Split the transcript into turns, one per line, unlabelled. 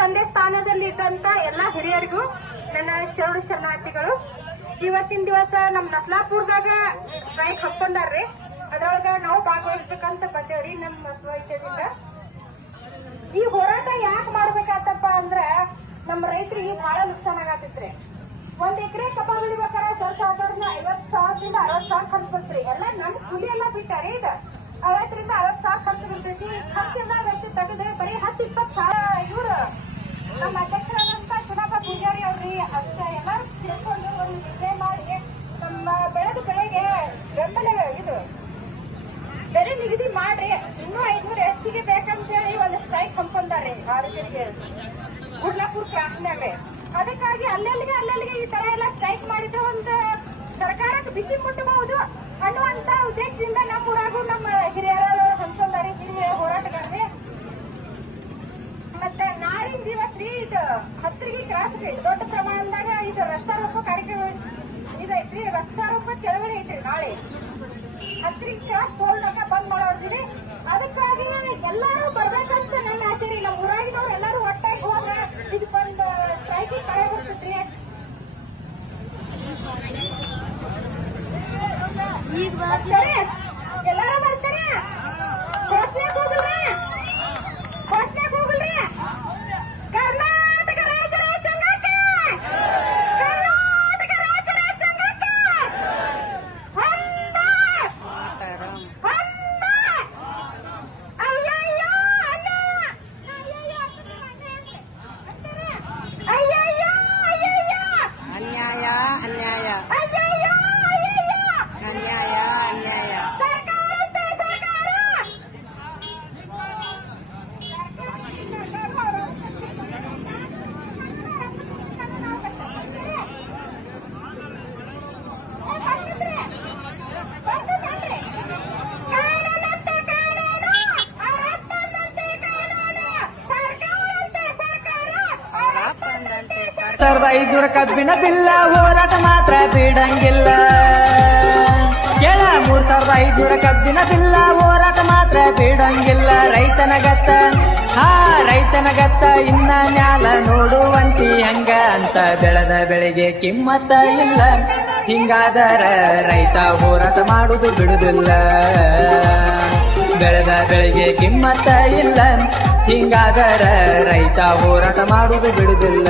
ತಂದೆ ಸ್ಥಾನದಲ್ಲಿ ಇದ್ದಂತ ಎಲ್ಲ ಹಿರಿಯರಿಗೂ ನನ್ನ ಶರಣು ಶರಣಾರ್ಥಿಗಳು, ಇವತ್ತಿನ ದಿವಸ ನಮ್ ನಸ್ಲಾಪುರದಾಗ ಸ್ಟ್ರೈಕ್ ಹಾಕೊಂಡಾರ್ರಿ ಅದ್ರೊಳಗ ನಾವು ಭಾಗವಹಿಸ್ಬೇಕಂತ ಬಂದೇವ್ರಿ ನಮ್ ಸ್ವೈದ್ಯದಿಂದ ಈ ಹೋರಾಟ ಯಾಕೆ ಮಾಡ್ಬೇಕಾತಪ್ಪ ಅಂದ್ರ ನಮ್ ರೈತರಿಗೆ ಬಹಳ ನುಕ್ಸಾನ ಆಗತ್ತಿತ್ರಿ. ಒಂದ್ ಎಕರೆ ಕಬ್ಬ ಬೆಳಿಬೇಕಾರ ಸರ್ ಸಾವಿರನ ಐವತ್ ಸಾವಿರದಿಂದ ಅರವತ್ ಸಾವಿರ ಖರ್ಚು ಬರ್ತ್ರಿ ಎಲ್ಲ ನಮ್ ಕುಲಿ ಎಲ್ಲ ಬಿಟ್ಟಾರೆ ಈಗ. ಐವತ್ತರಿಂದ ಅರವತ್ ಸಾವಿರ ಖರ್ಚು ಬರ್ತೈತಿ. ಖರ್ಚೆಲ್ಲ ರೈತ ತೆಗೆದ್ರೆ ಬರೀ ಹತ್ತು ಇಪ್ಪತ್ತು ಸಾವಿರ ಇವ್ರು ನಮ್ಮ ಅಧ್ಯಕ್ಷರಾದಂತ ಚುನಾಪ ಪೂಜಾರಿ ಅವ್ರಿ ಅಂತ ಎಲ್ಲಾರು ಸೇರ್ಕೊಂಡು ಒಂದು ನಿರ್ಣಯ ಮಾಡಿ ನಮ್ಮ ಬೆಳೆದ ಬೆಳೆಗೆ ಬೆಂಬಲ ಇದು ಬೆಲೆ ನಿಗದಿ ಮಾಡ್ರಿ, ಇನ್ನೂ ಐದ್ನೂರ ಹೆಚ್ಚಿಗೆ ಬೇಕಂತ ಹೇಳಿ ಒಂದು ಸ್ಟ್ರೈಕ್ ಹಮ್ಕೊಂಡಾರೆ ಆರೋಗ್ಯರಿಗೆ. ಗುಡ್ಲಾಪುರ್ ಕ್ರಾಸ್ನಾಗ ಅದಕ್ಕಾಗಿ ಅಲ್ಲಲ್ಲಿಗೆ ಅಲ್ಲಲ್ಲಿಗೆ ಈ ತರ ಎಲ್ಲ ಸ್ಟ್ರೈಕ್ ಮಾಡಿದ್ರೆ ಒಂದು ಸರ್ಕಾರಕ್ಕೆ ಬಿಸಿ ಮುಟ್ಟಬಹುದು ಅನ್ನುವಂತ ಉದ್ದೇಶದಿಂದ ನಮ್ಮ ಊರಾಗೂ ನಮ್ಮ ಹಿರಿಯರು ಹಮ್ಕೊಂಡಾರೆ ಹಿರಿಯ ಹೋರಾಟಗಾರರೇ ಮತ್ತೆ ನಾಳಿನ ದಿವಸ ರೀ ಇದು ಹತ್ತಿರಿಗೆ ಕ್ರಾಸ್ ರೀ ದೊಡ್ಡ ಪ್ರಮಾಣದಾಗ ಇದು ರಸ್ತಾರೋಪ ಕಾರ್ಯಕ್ರಮ ಇದೈತ್ರಿ ರಸ್ತಾರೋಪ ಚಳವಳಿ ಐತ್ರಿ ನಾಳೆ. ಹತ್ತಿರಿಗೆ ಕ್ರಾಸ್ ಬೋರ್ಡ್ನಾಗ ಬಂದ್ ಮಾಡೋರ್ದಿರಿ ಅದಕ್ಕಾಗಿ ಎಲ್ಲಾರು ಬರ್ಬೇಕಂತ ನನ್ನ ಆಸೆ ರೀ. ನಮ್ಮ ಊರಾಗಿನವ್ರು ಎಲ್ಲಾರು ಒಟ್ಟಾಗಿ ಹೋದ್ರ ಇದಕ್ಕೊಂದು ಸ್ಟ್ರೈಕಿಂಗ್ ಕಡೆ ಬರ್ತೈತ್ರಿ. ಎಲ್ಲಾರು ಬರ್ತಾರೆ.
ಸಾವಿರದ ಐದುನೂರ ಕಬ್ಬಿನ ಬಿಲ್ಲ, ಹೋರಾಟ ಮಾತ್ರ ಬಿಡಂಗಿಲ್ಲ. ಕೇಳ, ಮೂರ್ ಸಾವಿರದ ಐದುನೂರ ಕಬ್ಬಿನ ಬಿಲ್ಲ, ಹೋರಾಟ ಮಾತ್ರ ಬಿಡಂಗಿಲ್ಲ. ರೈತನ ಗತ್ತ, ಹಾ, ರೈತನ ಗತ್ತ, ಇನ್ನ ನ್ಯಾಲ ನೋಡುವಂತಿ ಹಂಗ ಅಂತ ಬೆಳೆದ ಬೆಳೆಗೆ ಕಿಮ್ಮತ್ತ ಇಲ್ಲ. ಹಿಂಗಾದರ ರೈತ ಹೋರಾಟ ಮಾಡುದು ಬಿಡುದಿಲ್ಲ. ಬೆಳೆದ ಬೆಳೆಗೆ ಕಿಮ್ಮತ್ತ ಇಲ್ಲ. ಹಿಂಗಾದರ ರೈತ ಹೋರಾಟ ಮಾಡುದು ಬಿಡುದಿಲ್ಲ